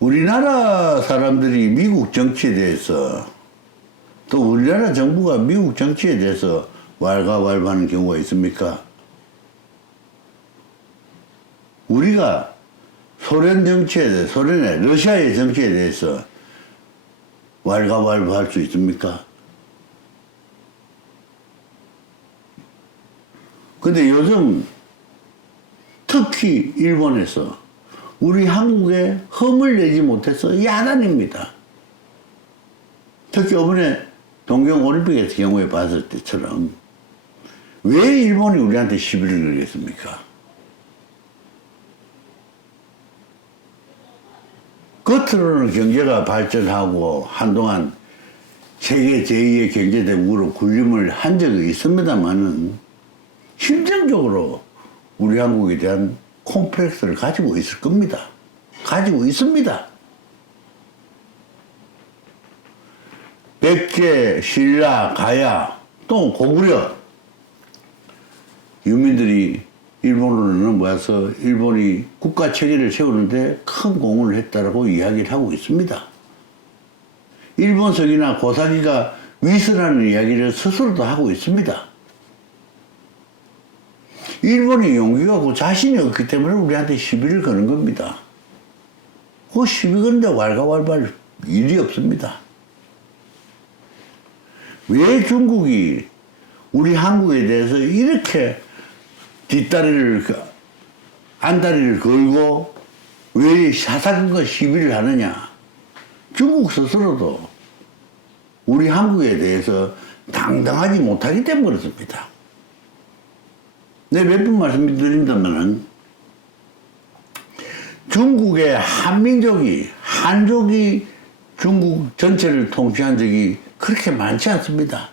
우리나라 사람들이 미국 정치에 대해서 또 우리나라 정부가 미국 정치에 대해서 왈가왈부하는 경우가 있습니까? 우리가 소련 정치에 대해서, 소련의 러시아의 정치에 대해서 왈가왈부할 수 있습니까? 근데 요즘 특히 일본에서 우리 한국에 흠을 내지 못해서 야단입니다. 특히 이번에 동경올림픽의 경우에 봤을 때처럼 왜 일본이 우리한테 시비를 걸겠습니까? 겉으로는 경제가 발전하고 한동안 세계 제2의 경제대국으로 군림을 한 적이 있습니다만은 심정적으로 우리 한국에 대한 콤플렉스를 가지고 있을 겁니다. 가지고 있습니다. 백제, 신라, 가야, 또 고구려 유민들이 일본으로 넘어와서 일본이 국가 체계를 세우는데 큰 공헌을 했다라고 이야기를 하고 있습니다. 일본석이나 고사기가 위선하는 이야기를 스스로도 하고 있습니다. 일본이 용기가 없고 자신이 없기 때문에 우리한테 시비를 거는 겁니다. 그 시비 거는데 왈가왈부할 일이 없습니다. 왜 중국이 우리 한국에 대해서 이렇게 뒷다리를, 안다리를 걸고 왜 사사건건 시비를 하느냐? 중국 스스로도 우리 한국에 대해서 당당하지 못하기 때문에 그렇습니다. 네, 몇 번 말씀드린다면은 중국의 한민족이, 한족이 중국 전체를 통치한 적이 그렇게 많지 않습니다.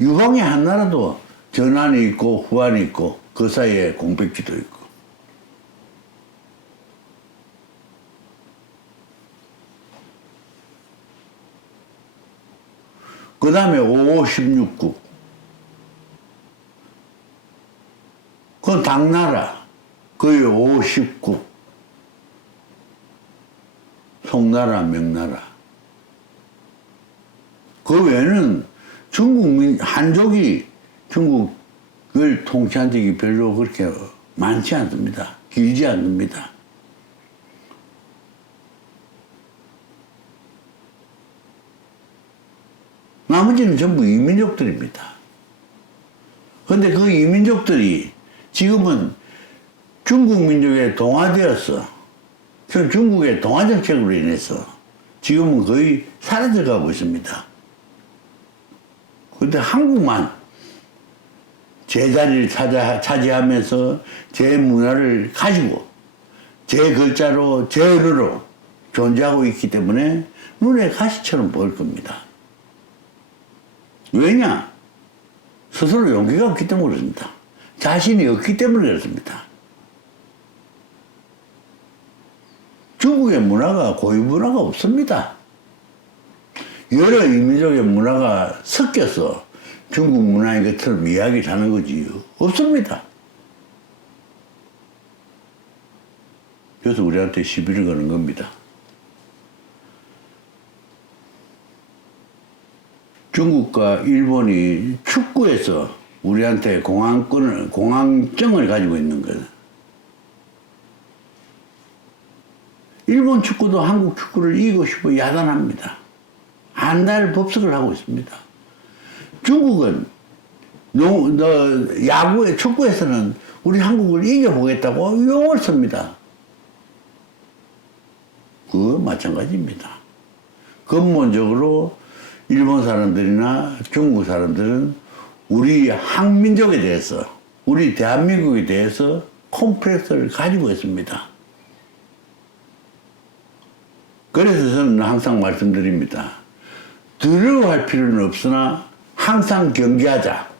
유황의 한 나라도 전한이 있고 후한이 있고 그 사이에 공백지도 있고. 그 다음에 5, 16국. 그건 당나라. 거의 5, 10국. 송나라, 명나라. 그 외에는 한족이 중국을 통치한 적이 별로 그렇게 많지 않습니다. 길지 않습니다. 나머지는 전부 이민족들입니다. 그런데 그 이민족들이 지금은 중국 민족에 동화되어서 중국의 동화 정책으로 인해서 지금은 거의 사라져가고 있습니다. 그런데 한국만 제자리를 차지하면서 제 문화를 가지고 제 글자로 제 언어로 존재하고 있기 때문에 눈에 가시처럼 보일 겁니다. 왜냐? 스스로 용기가 없기 때문에 그렇습니다. 자신이 없기 때문에 그렇습니다. 중국의 문화가 고유 문화가 없습니다. 여러 이민족의 문화가 섞여서 중국 문화인 것처럼 이야기를 하는 거지 없습니다. 그래서 우리한테 시비를 거는 겁니다. 중국과 일본이 축구에서 우리한테 공황증을 가지고 있는 거예요. 일본 축구도 한국 축구를 이기고 싶어 야단합니다. 한달 법석을 하고 있습니다. 중국은 축구에서는 우리 한국을 이겨보겠다고 용을 씁니다. 그거 마찬가지입니다. 근본적으로 일본 사람들이나 중국 사람들은 우리 한민족에 대해서, 우리 대한민국에 대해서 콤플렉스를 가지고 있습니다. 그래서 저는 항상 말씀드립니다. 두려워할 필요는 없으나 항상 경계하자.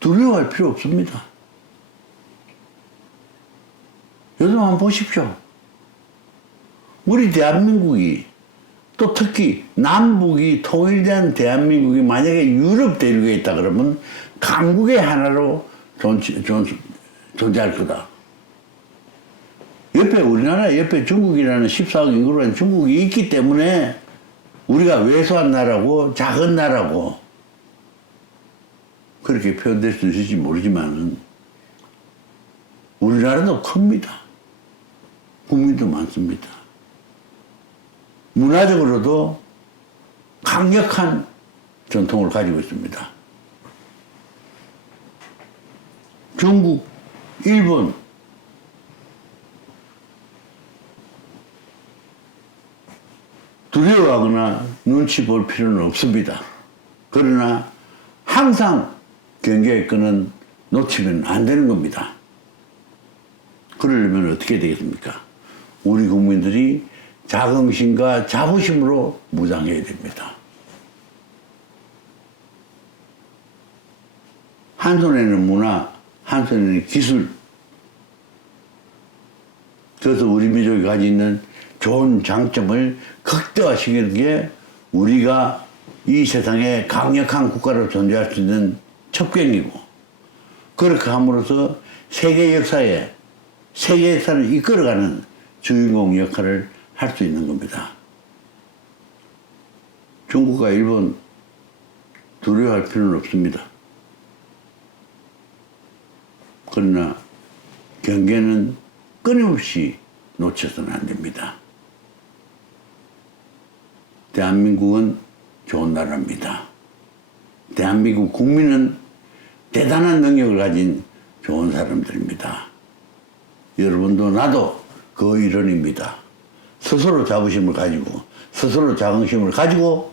두려워할 필요 없습니다. 요즘 한번 보십시오. 우리 대한민국이 또 특히 남북이 통일된 대한민국이 만약에 유럽 대륙에 있다 그러면 강국의 하나로 존재할 거다. 옆에 우리나라 옆에 중국이라는 14억 인구라는 중국이 있기 때문에 우리가 왜소한 나라고 작은 나라고 그렇게 표현될 수 있을지 모르지만 우리나라도 큽니다. 국민도 많습니다. 문화적으로도 강력한 전통을 가지고 있습니다. 중국, 일본, 두려워하거나 눈치 볼 필요는 없습니다. 그러나 항상 경계의 끈은 놓치면 안 되는 겁니다. 그러려면 어떻게 되겠습니까? 우리 국민들이 자긍심과 자부심으로 무장해야 됩니다. 한 손에는 문화, 한 손에는 기술. 그래서 우리 민족이 가지고 있는 좋은 장점을 극대화시키는 게 우리가 이 세상에 강력한 국가로 존재할 수 있는 첩경이고, 그렇게 함으로써 세계 역사를 이끌어가는 주인공 역할을 할 수 있는 겁니다. 중국과 일본 두려워할 필요는 없습니다. 그러나 경계는 끊임없이 놓쳐서는 안 됩니다. 대한민국은 좋은 나라입니다. 대한민국 국민은 대단한 능력을 가진 좋은 사람들입니다. 여러분도 나도 그 일원입니다. 스스로 자부심을 가지고 스스로 자긍심을 가지고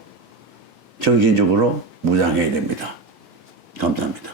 정신적으로 무장해야 됩니다. 감사합니다.